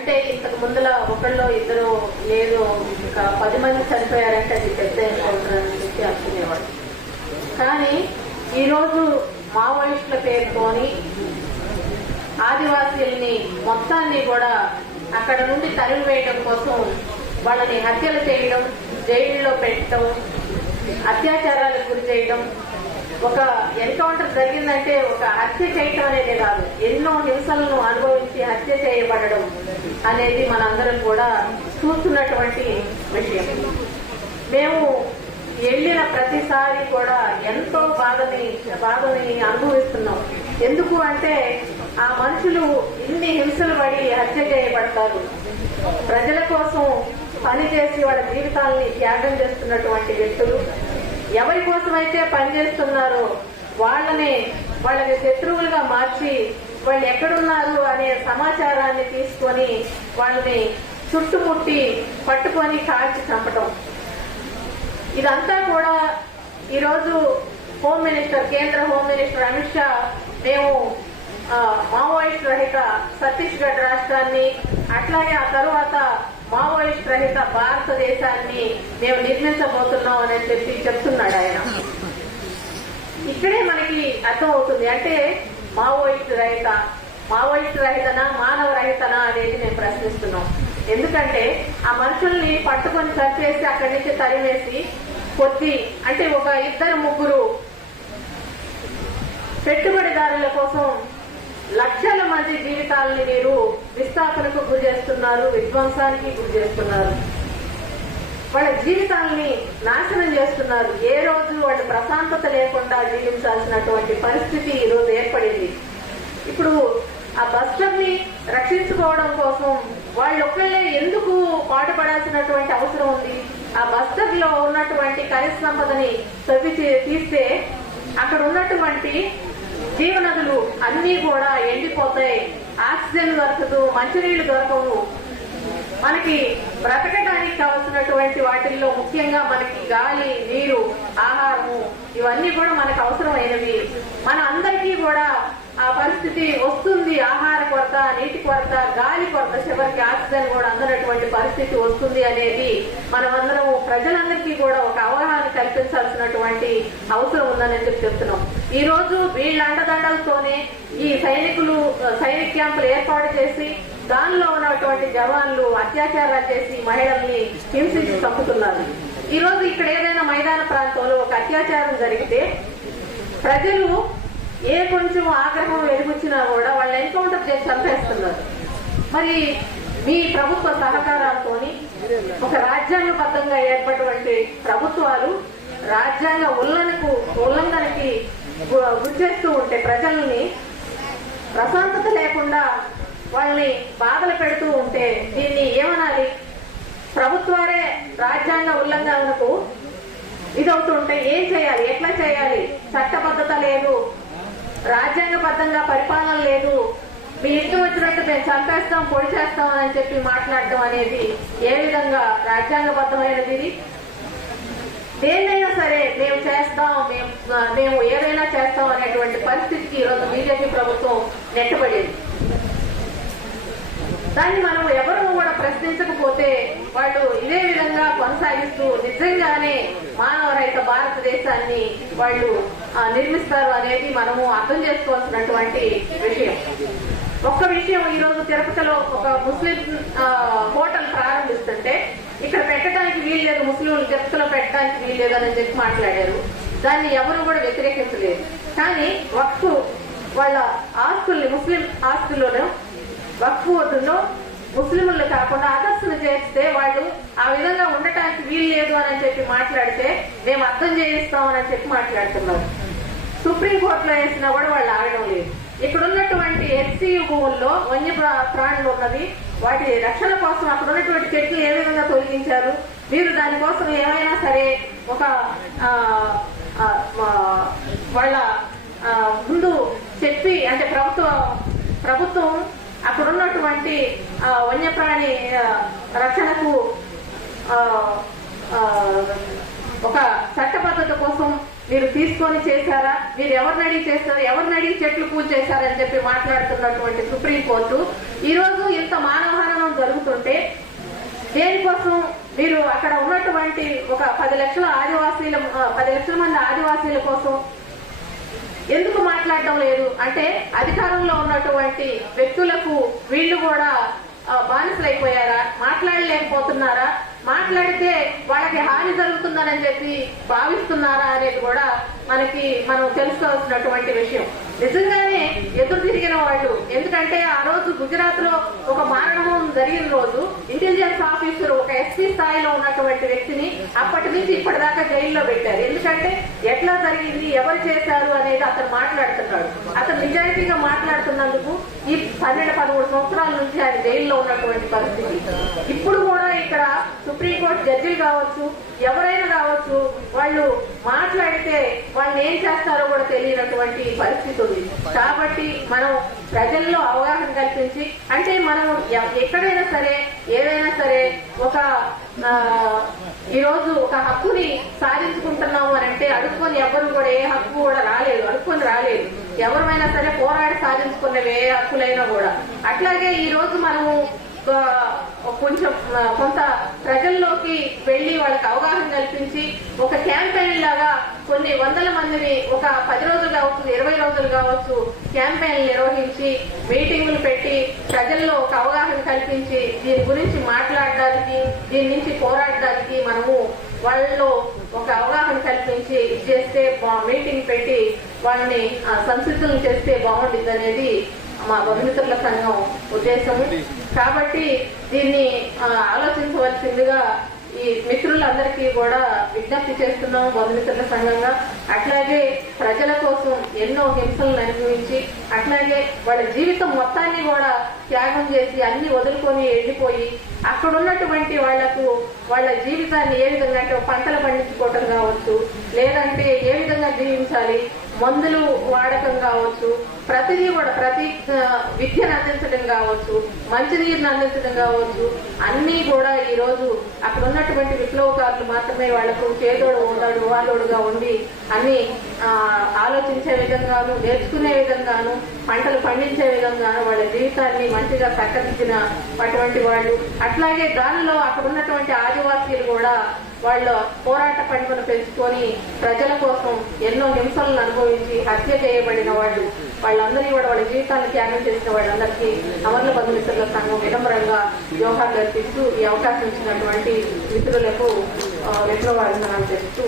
అంటే ఇంతకు ముందుల ఒకళ్ళు ఇద్దరు లేదు ఇంకా పది మంది చనిపోయారంటే అది పెద్ద ఎన్కౌంటర్ అని చెప్పి అనుకునేవాడు కానీ ఈరోజు మావోయిస్టుల పేరుతోని ఆదివాసీల్ని మొత్తాన్ని కూడా అక్కడ నుండి తరిమి వేయడం కోసం వాళ్ళని హత్యలు చేయడం జైల్లో పెట్టడం అత్యాచారాలకు గురి చేయడం ఒక ఎన్కౌంటర్ జరిగిందంటే ఒక హత్య చేయటం అనేది కాదు. ఎన్నో హింసలను అనుభవించి హత్య చేయబడడం. అనేది మనందరం కూడా చూస్తున్నటువంటి విషయం. మేము వెళ్ళిన ప్రతిసారి కూడా ఎంతో బాధని బాధని అనుభవిస్తున్నాం. ఎందుకు అంటే ఆ మనుషులు ఇన్ని హింసలు పడి హత్య చేయబడతారు. ప్రజల కోసం పనిచేసి వాళ్ళ జీవితాలని త్యాగం చేస్తున్నటువంటి వ్యక్తులు. ఎవరి కోసమైతే పనిచేస్తున్నారో వాళ్ళని వాళ్ళని శత్రువులుగా మార్చి వాళ్ళు ఎక్కడున్నారు అనే సమాచారాన్ని తీసుకొని వాళ్ళని చుట్టుముట్టి పట్టుకొని కాల్చి చంపటం. ఇదంతా కూడా ఈరోజు హోమ్ మినిస్టర్ కేంద్ర హోమ్ మినిస్టర్ అమిత్ షా మేము మావోయిస్ట్ రహిత ఛత్తీస్గఢ్ రాష్ట్రాన్ని అట్లాగే ఆ తరువాత మావోయిస్ట్ రహిత భారతదేశాన్ని మేము నిర్మించబోతున్నాం అని చెప్పి చెప్తున్నాడు ఆయన. ఇక్కడే మనకి అర్థం అవుతుంది అంటే మావోయిస్ట్ రహిత మావోయిస్ట్ రహితనా మానవ రహితనా అనేది మేము ప్రశ్నిస్తున్నాం. ఎందుకంటే ఆ మనుషుల్ని పట్టుకొని చంపేసి అక్కడి నుంచి తరిమేసి కొద్ది అంటే ఒక ఇద్దరు ముగ్గురు పెట్టుబడిదారుల కోసం లక్షల మంది జీవితాలని మీరు విస్థాపనకు గురి చేస్తున్నారు విధ్వంసానికి గురి చేస్తున్నారు. వాళ్ళ జీవితాలని నాశనం చేస్తున్నారు. ఏ రోజు వాళ్ళు ప్రశాంతత లేకుండా జీవించాల్సినటువంటి పరిస్థితి ఈ రోజు ఏర్పడింది. ఇప్పుడు ఆ బస్టర్ని రక్షించుకోవడం కోసం వాళ్ళొక్కళ్ళే ఎందుకు పాటుపడాల్సినటువంటి అవసరం ఉంది? ఆ బస్టర్లో ఉన్నటువంటి ఖనిజ సంపదని తవ్వి తీస్తే అక్కడ ఉన్నటువంటి జీవనదులు అన్నీ కూడా ఎండిపోతాయి. ఆక్సిజన్ దొరకదు మంచినీళ్ళు దొరకవు. మనకి బ్రతకడానికి కావలసినటువంటి వాటిల్లో ముఖ్యంగా మనకి గాలి నీరు ఆహారము ఇవన్నీ కూడా మనకు అవసరమైనవి. మన అందరికీ కూడా ఆ పరిస్థితి వస్తుంది. ఆహార కొరత నీటి కొరత గాలి కొరత చివరికి ఆక్సిజన్ కూడా అందనటువంటి పరిస్థితి వస్తుంది అనేది మనమందరం ప్రజలందరికీ కూడా ఒక అవగాహన కల్పించాల్సినటువంటి అవసరం ఉందని చెప్పి చెప్తున్నాం. ఈ రోజు వీళ్ళ అండదండలతోనే ఈ సైనిక సైనిక్ క్యాంపులు ఏర్పాటు చేసి దానిలో ఉన్నటువంటి జవాన్లు అత్యాచారాలు చేసి మహిళల్ని హింసించి చంపుతున్నారు. ఈ రోజు ఇక్కడ ఏదైనా మైదాన ప్రాంతంలో ఒక అత్యాచారం జరిగితే ప్రజలు ఏ కొంచెం ఆగ్రహం వెలుగుచ్చినా కూడా వాళ్ళు ఎన్కౌంటర్ చేసి చంపేస్తున్నారు. మరి మీ ప్రభుత్వ సహకారాలతోని ఒక రాజ్యాంగబద్ధంగా ఏర్పడినటువంటి ప్రభుత్వాలు రాజ్యాంగ ఉల్లంఘనకు ఉల్లంఘనకి గు- గురి చేస్తూ ఉంటే ప్రజల్ని మనల్ని బాధలు పెడుతూ ఉంటే దీన్ని ఏమనాలి? ప్రభుత్వాలే రాజ్యాంగ ఉల్లంఘనకు ఇదవుతుంటే ఏం చేయాలి? ఎట్లా చేయాలి? చట్టబద్ధత లేదు రాజ్యాంగబద్ధంగా పరిపాలన లేదు. మీ ఇంటి వచ్చినట్టు మేము చంపేస్తాం పొడి చేస్తాం అని చెప్పి మాట్లాడటం అనేది ఏ విధంగా రాజ్యాంగబద్ధమైనది ఇది? దేన్నైనా సరే మేము చేస్తాం మేము మేము ఏదైనా చేస్తాం అనేటువంటి పరిస్థితికి ఈరోజు బీజేపీ ప్రభుత్వం నెట్టబడింది. దాన్ని మనం ఎవరు కూడా ప్రశ్నించకపోతే వాళ్ళు ఇదే విధంగా కొనసాగిస్తూ నిజంగానే మానవరహిత భారతదేశాన్ని వాళ్ళు నిర్మిస్తారు అనేది మనము అర్థం చేసుకోవాల్సినటువంటి విషయం. ఒక్క విషయం ఈ రోజు తిరుపతిలో ఒక ముస్లిం హోటల్ ప్రారంభిస్తుంటే ఇక్కడ పెట్టడానికి వీలు లేదు ముస్లింలు తిరుపతిలో పెట్టడానికి వీలు లేదు అని చెప్పి మాట్లాడారు. దాన్ని ఎవరు కూడా వ్యతిరేకించలేదు. కానీ వక్ఫ్ వాళ్ళ ఆస్తుల్ని ముస్లిం ఆస్తుల్లోనూ వక్ఫ్ బోర్డులో ముస్లింలు కాకుండా అదర్శన చేస్తే వాళ్ళు ఆ విధంగా ఉండటానికి వీలు లేదు అని చెప్పి మాట్లాడితే మేము అర్థం చేయిస్తామని చెప్పి మాట్లాడుతున్నారు. సుప్రీంకోర్టులో వేసినా కూడా వాళ్ళు ఆగడం లేదు. ఇక్కడ ఉన్నటువంటి ఎస్సీ భూముల్లో వన్య ప్రా- ప్రాణులు ఉన్నది వాటి రక్షణ కోసం అక్కడ ఉన్నటువంటి చెట్లు ఏ విధంగా తొలగించారు? మీరు దానికోసం ఏమైనా సరే ఒక వాళ్ళ ఆ, ముందు చెప్పి అంటే ప్రభుత్వ ప్రభుత్వం అక్కడ ఉన్నటువంటి ఆ, వన్యప్రాణి రక్షణకు ఒక చట్టబద్ధత కోసం మీరు తీసుకొని చేశారా? మీరు ఎవరిని అడిగి చేస్తారు? ఎవరిని అడిగి చెట్లు పూజ చేశారని చెప్పి మాట్లాడుతున్నటువంటి సుప్రీంకోర్టు ఈరోజు ఇంత ఇంత జరుగుతుంటే దేనికోసం మీరు అక్కడ ఉన్నటువంటి ఒక పది లక్షల ఆదివాసీల పది లక్షల మంది ఆదివాసీల కోసం ఎందుకు మాట్లాడడం లేదు. అంటే అధికారంలో ఉన్నటువంటి వ్యక్తులకు వీళ్ళు కూడా బానిసలైపోయారా? మాట్లాడలేకపోతున్నారా? మాట్లాడితే వాళ్ళకి హాని జరుగుతుందని చెప్పి భావిస్తున్నారా అనేది కూడా మనకి మనం తెలుసుకోవాల్సినటువంటి విషయం. నిజంగానే ఎదురు తిరిగిన వాళ్ళు ఎందుకంటే ఆ రోజు గుజరాత్లో ఒక మారణం జరిగిన రోజు ఇంటెలిజెన్స్ ఆఫీసర్ ఒక ఎస్పీ స్థాయిలో ఉన్నటువంటి వ్యక్తిని అప్పటి నుంచి ఇప్పటిదాకా జైల్లో పెట్టారు. ఎందుకంటే ఎట్లా జరిగింది ఎవరు చేశారు అతను మాట్లాడుతున్నాడు. అతను నిజాయితీగా మాట్లాడుతున్నందుకు ఈ పన్నెండు పదమూడు సంవత్సరాల నుంచి ఆయన జైల్లో ఉన్నటువంటి పరిస్థితి. ఇప్పుడు కూడా ఇక్కడ సుప్రీంకోర్టు జడ్జిలు కావచ్చు ఎవరైనా కావచ్చు వాళ్ళు మాట్లాడితే వాళ్ళు ఏం చేస్తారో కూడా తెలియనటువంటి పరిస్థితి ఉంది. కాబట్టి మనం ప్రజల్లో అవగాహన కల్పించి అంటే మనం ఎక్కడైనా సరే ఏదైనా సరే ఒక ఈ రోజు ఒక హక్కుని సాధించుకుంటున్నాము అని అంటే అడుక్కొని ఎవరు కూడా ఏ హక్కు కూడా రాలేదు అడుక్కొని రాలేదు. ఎవరైనా సరే పోరాడి సాధించుకున్నవి ఏ హక్కులైనా కూడా. అట్లాగే ఈ రోజు మనము కొంచెం కొంత ప్రజల్లోకి వెళ్ళి వాళ్ళకి అవగాహన కల్పించి ఒక క్యాంపెయిన్ లాగా కొన్ని వందల మందిని ఒక పది రోజులు కావచ్చు ఇరవై రోజులు కావచ్చు క్యాంపెయిన్ నిర్వహించి మీటింగులు పెట్టి ప్రజల్లో ఒక అవగాహన కల్పించి దీని గురించి మాట్లాడడానికి దీని నుంచి పోరాడ పోరాడడానికి మనము వాళ్ళలో ఒక అవగాహన కల్పించి ఇది చేస్తే బా- మీటింగ్ పెట్టి వాళ్ళని ఆ, సంసిద్ధులను చేస్తే బాగుంటుంది అనేది మా బంధుమిత్రుల సంఘం ఉద్దేశము కాబట్టి దీన్ని ఆలోచించవలసిందిగా ఈ మిత్రులందరికీ కూడా విజ్ఞప్తి చేస్తున్నాం బంధుమిత్రుల సంఘంగా. అట్లాగే ప్రజల కోసం ఎన్నో హింసలను అనుభవించి అట్లాగే వాళ్ళ జీవితం మొత్తాన్ని కూడా త్యాగం చేసి అన్ని వదులుకొని వెళ్ళిపోయి అక్కడ ఉన్నటువంటి వాళ్ళకు వాళ్ళ జీవితాన్ని ఏ విధంగా అంటే పంటలు పండించుకోవటం కావచ్చు లేదంటే ఏ విధంగా జీవించాలి మందులు వాడకం కావచ్చు ప్రతిదీ కూడా ప్రతి విద్యను అందించడం కావచ్చు మంచినీరుని అందించడం కావచ్చు అన్నీ కూడా ఈరోజు అక్కడ ఉన్నటువంటి విప్లవకారులు మాత్రమే వాళ్ళకు చేదోడు ఉన్నాడు వాళ్ళోడుగా ఉండి అన్ని ఆ, ఆలోచించే విధంగాను నేర్చుకునే విధంగాను పంటలు పండించే విధంగాను వాళ్ళ జీవితాన్ని మంచిగా చక్కదిద్దిన అటువంటి వాళ్ళు. అట్లాగే దానిలో అక్కడ ఉన్నటువంటి ఆదివాసీలు కూడా వాళ్ళ పోరాట పంటను పెంచుకొని ప్రజల కోసం ఎన్నో హింసలను అనుభవించి హత్య చేయబడిన వాళ్ళు. వాళ్ళందరినీ కూడా వాళ్ళ జీవితాన్ని త్యాగం చేసిన వాళ్ళందరికీ అమర్ల బంధుమిత్రుల సంఘం వినమ్రంగా యోగాలు అర్పిస్తూ ఈ అవకాశం ఇచ్చినటువంటి మిత్రులకు ఆ, చేస్తూ